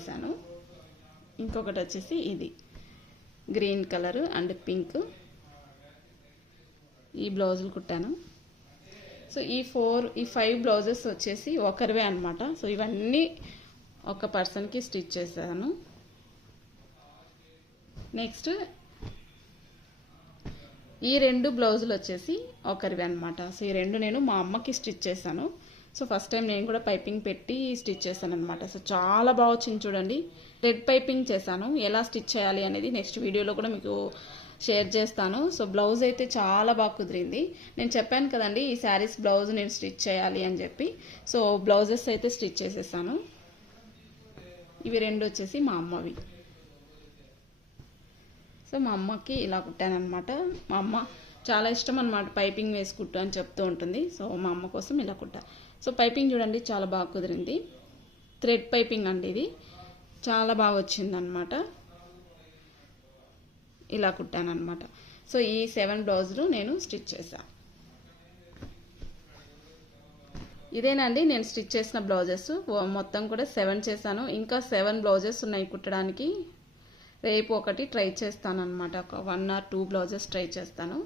వేశాను. ఇంకొకటి వచ్చేసి ఇది. Green colour and pink. ఈ బ్లౌజులు కుట్టాను. సో ఈ ఫోర్ ఈ ఫైవ్ బ్లౌజెస్ వచ్చేసి ఒకరివే అనమాట సో ఇవన్నీ ఒక పర్సన్కి స్టిచ్ చేశాను. నెక్స్ట్ ఈ రెండు బ్లౌజులు వచ్చేసి ఒకరివి అనమాట సో ఈ రెండు నేను మా అమ్మకి స్టిచ్ చేశాను. సో ఫస్ట్ టైం నేను కూడా పైపింగ్ పెట్టి స్టిచ్ చేశాను అనమాట సో చాలా బాగా వచ్చింది చూడండి. రెడ్ పైపింగ్ చేశాను. ఎలా స్టిచ్ చేయాలి అనేది నెక్స్ట్ వీడియోలో కూడా మీకు షేర్ చేస్తాను. సో బ్లౌజ్ అయితే చాలా బాగా కుదిరింది. నేను చెప్పాను కదండి ఈ శారీస్ బ్లౌజ్ నేను స్టిచ్ చేయాలి అని చెప్పి. సో బ్లౌజెస్ అయితే స్టిచ్ చేసేసాను. ఇవి రెండు వచ్చేసి మా అమ్మవి. సో మా అమ్మకి ఇలా కుట్టాను అనమాట మా అమ్మ చాలా ఇష్టం అనమాట పైపింగ్ వేసి కుట్టు అని చెప్తూ ఉంటుంది. సో మా అమ్మ కోసం ఇలా కుట్టా. సో పైపింగ్ చూడండి చాలా బాగా కుదిరింది. థ్రెడ్ పైపింగ్ అండి ఇది. చాలా బాగా వచ్చిందనమాట ఇలా కుట్టానమాట సో ఈ సెవెన్ బ్లౌజులు నేను స్టిచ్ చేశాను ఇదేనండి నేను స్టిచ్ చేసిన బ్లౌజెస్. మొత్తం కూడా సెవెన్ చేశాను. ఇంకా సెవెన్ బ్లౌజెస్ ఉన్నాయి కుట్టడానికి. రేపు ఒకటి ట్రై చేస్తాను అనమాట ఒక one or two blouses try చేస్తాను.